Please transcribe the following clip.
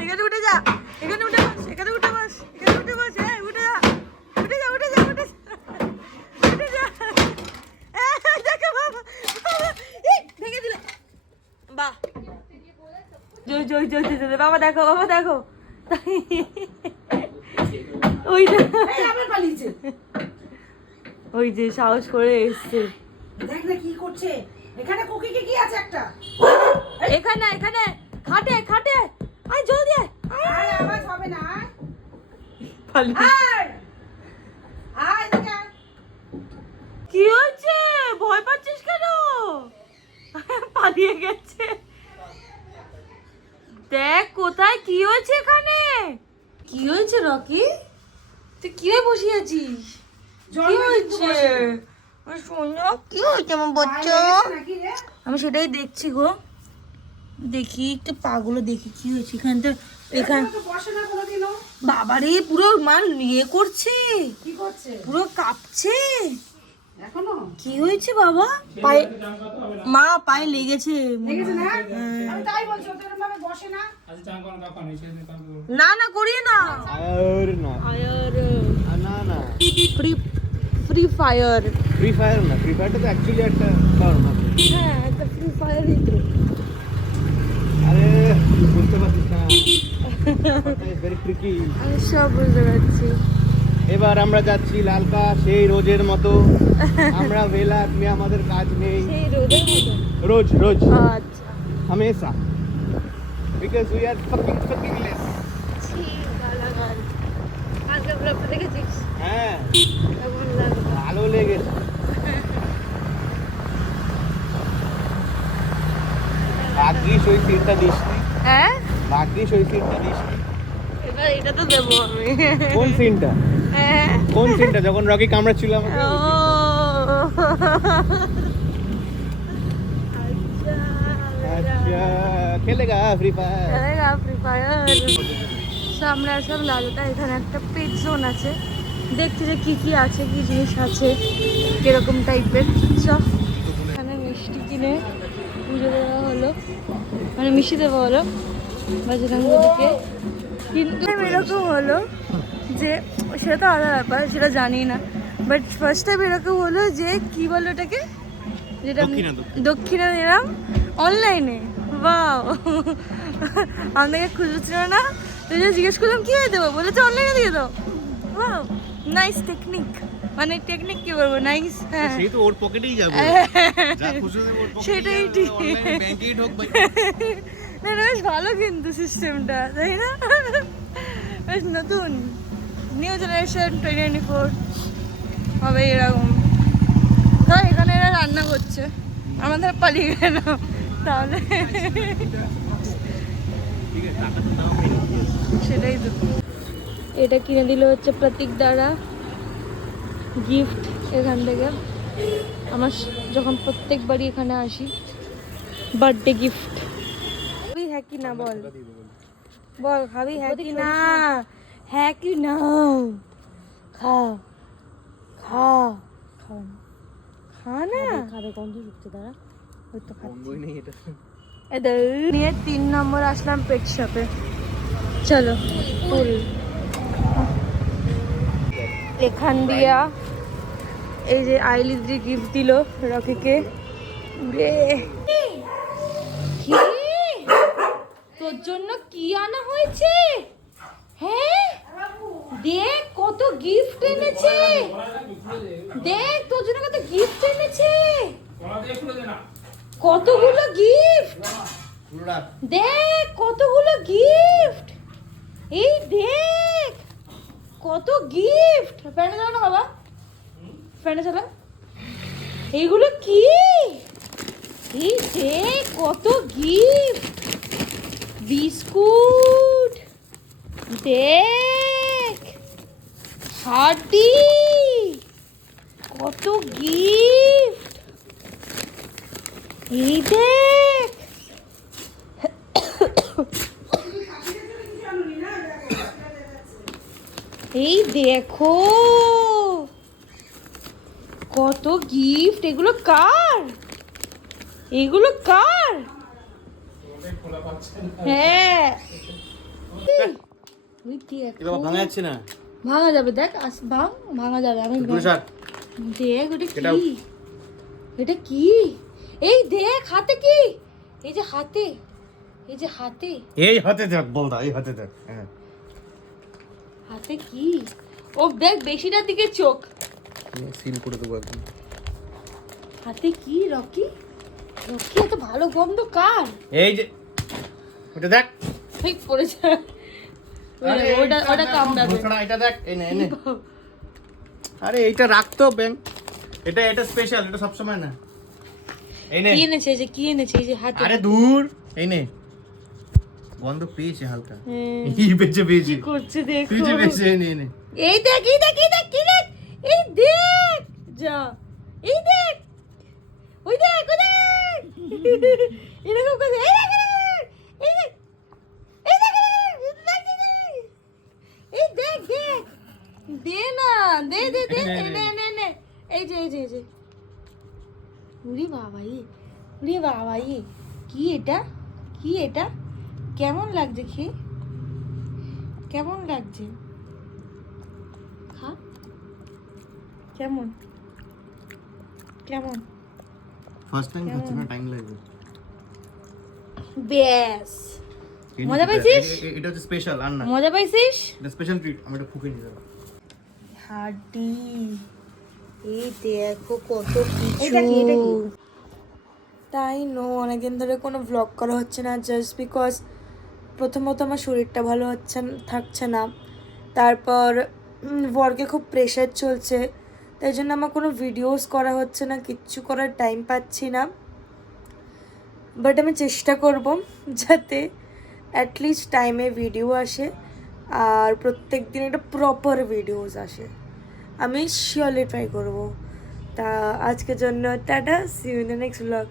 এখানে উঠে যা, এখানে উঠে বস, এখানে উঠে বস, এখানে উঠে বস, উঠে যা, উঠে যা, উঠে যা, উঠে যা, উঠে যা। দেখো বাবা, ভেঙে দিলে। বাহ, জয় জয় জয় জয়, বাবা দেখো, বাবা দেখো। ওই ওই যে সাহস করে এসছে। দেখ না কি করছে এখানে। কুকিকে কি আছে একটা এখানে, এখানে খাটে, খাটে। আয় জলদি আয়। আরে আওয়াজ হবে না। পালিয়ে। আয় আয় দেখে। কি হচ্ছে? ভয় পাচ্ছিস কেন? পালিয়ে গেছে। দেখ কোথায় কি হয়েছে এখানে। কি হয়েছে রকি? তুই কি হয়ে বসে আছিস? কি হয়েছে? শোনো কি হয়েছে আমার বাচ্চা? আমি সেটাই দেখছি গো। দেখি একটু পাগুলো দেখি কি হয়েছে এখানটা। এখানে বাবারে পুরো মান ইয়ে করছে। কি করছে? পুরো কাঁপছে এখনো। কি হয়েছে বাবা? পায়ে, মা পায়ে লেগেছে। লেগেছে না? আমি তাই বলছি ওটা এরকম ভাবে বসে না। না না করিয়ে না। ফায়ার না, ফায়ার না না, free free fire. Free fire না, ফ্রি ফায়ারটা তো অ্যাকচুয়ালি একটা টার্ম আছে। হ্যাঁ একটা ফ্রি ফায়ারই তো। আরে বুঝতে পারছিস না, ভেরি ট্রিকি। আমি সব বুঝতে পারছি। এবার আমরা যাচ্ছি লালকা সেই রোজের মতো। আমরা ভেলা, তুমি আমাদের কাজ নেই। সেই রোদের মতো। রোজ রোজ আচ্ছা हमेशा, because we are fucking less. ঠিক গালাগাল। আজকে ব্লগটা দেখেছিস? হ্যাঁ কেমন লাগলো? ভালো লেগেছে। ভাগ্যিস ওই সিটটা দিসনি, হ্যাঁ ভাগ্যিস ওই সিটটা দিসনি। এবার এটা তো দেবো আমি। কোন সিনটা? হ্যাঁ কোন সিনটা? যখন রকি কামড়াচ্ছিল আমাকে? ও আচ্ছা, খেলেগা ফ্রি ফায়ার? খেলেগা ফ্রি ফায়ার। সামনে আসলাম লালুটা। এখানে একটা পেট জোন আছে। দেখছি যে কি কি আছে, কি জিনিস আছে, কিরকম টাইপের সব। এখানে মিষ্টি কিনে পুজো দেওয়া হলো, মানে মিষ্টি দেওয়া হলো বাজরঙ্গবলীকে। কিন্তু এরকম হলো যে সেটা তো আলাদা ব্যাপার, সেটা জানি না। বাট ফার্স্ট টাইম এরকম হলো যে কি বলো ওটাকে, যেটা দক্ষিণা দিলাম অনলাইনে। বাও, আমাকে খুঁজে ছিল না, তো জিজ্ঞেস করলাম কি হয়ে দেবো, বলেছে অনলাইনে দিয়ে দাও। বাও, নাইস টেকনিক। মানে টেকনিক কি বলবো, নাইস। হ্যাঁ সেই তো ওর পকেটেই যাবে, যা খুশি হবে ওর পকেটেই। সেটাই ঠিক। অনলাইন ব্যাংকেই ঢোক ভাই। না বেশ ভালো কিন্তু সিস্টেমটা, তাই না? বেশ নতুন, নিউ জেনারেশন 2024 হবে এরকম। তো এখানে এরা রান্না করছে, আমাদের পালিয়ে গেল তাহলে। সেটাই তো। এটা কিনে দিল হচ্ছে প্রতীক দ্বারা গিফট এখান থেকে। আমার যখন প্রত্যেকবারই এখানে আসি বার্থডে গিফট। খাবি হ্যাঁ কি না বল, বল খাবি হ্যাঁ কি না? হ্যাঁ কি না? খা খা, খা না। খাবে গন্ধ ঢুকছে দাঁড়া, ওই তো খাচ্ছি। নেই এটা। নিয়ে 3 নম্বর আসলাম পেট শপে। চলো ফুল এখান দিয়া এই যে আইলিদ্রি গিফট দিল রকিকে। কি তোর জন্য কি আনা হয়েছে? হ্যাঁ দেখ কত গিফট এনেছে, দেখ তোর জন্য কত গিফট এনেছে, কতগুলো গিফট, দেখ কতগুলো গিফট, এই দেখ কত গিফট। ফ্যানে চালা না বাবা, ফ্যানে চালা। এইগুলো কি? এই দেখ কত গিফট, বিস্কুট, দেখ হাড্ডি, কত গিফট, এই দেখ। এই দেখো কত গিফট, এগুলো কার? এগুলো কার? হ্যাঁ ওই দেখো। ভাঙা যাচ্ছে না। ভাঙা যাবে, দেখ ভাঙা যাবে। আমি দেখ ওটা কি, এটা কি? এই দেখ হাতে কি, এই যে হাতে, এই যে হাতে, এই হাতে দেখ, বল দা, এই হাতে দেখ। হ্যাঁ হাতে কি? ও দেখ বেশিটার দিকে চোখ। সিল করে দেবো একদম। হাতে কি রকি? রকি এত ভালো গন্ধ কার? এই যে ওটা দেখ, ঠিক পড়েছে। ওটা কামড়াবে। এটা দেখ, এই নে, এই নে। আরে এইটা রাখতো ব্যাংক, এটা স্পেশাল, এটা সব সময় না। এই নে, কি এনেছে? এই যে কি এনেছে? এই যে হাতে। আরে দূর, এই নে। গন্ধ পেয়েছে হালকা, হ্যাঁ। এই পেয়েছে কি করছে দেখো। পেয়েছে পেয়েছে, এই নে, এই নে। এই দেখ, এই দেখ, এই দেখ, কি দেখ, এই দেখ, যা, এই দেখ, ওই দেখ, ওই দেখ, এরকম করে, এই দেখ, এই দেখ, এই দেখ, এই দেখ, দেখ, দে না, দে দে দে, নে নে নে, এই যে, এই যে, এই যে, উরি বাবা, কি এটা? কি এটা? কেমন লাগছে খেয়ে? কেমন লাগছে? খা, কেমন কেমন? ফার্স্ট টাইম খাচ্ছি না, টাইম লাগবে। ব্যাস, মজা পাইছিস? এটা হচ্ছে স্পেশাল, আর না, মজা পাইছিস? এটা স্পেশাল ট্রিট, আমি এটা ফুকে নিয়ে যাবো। হাড্ডি, এই দেখো কত এটা কি, এটা কি? কিছু। তাই নো, অনেকদিন ধরে কোনো ব্লগ করা হচ্ছে না, জাস্ট বিকজ প্রথমত আমার শরীরটা ভালো থাকছে না, তারপর ওয়ার্কে খুব প্রেশার চলছে, তাই জন্য আমার কোনো ভিডিওস করা হচ্ছে না, কিচ্ছু করার টাইম পাচ্ছি না। বাট আমি চেষ্টা করব যাতে অ্যাটলিস্ট টাইমে ভিডিও আসে আর প্রত্যেক দিন একটা প্রপার ভিডিওস আসে, আমি শিওরলি ট্রাই করব। তা আজকের জন্য tata, see you in the next blog.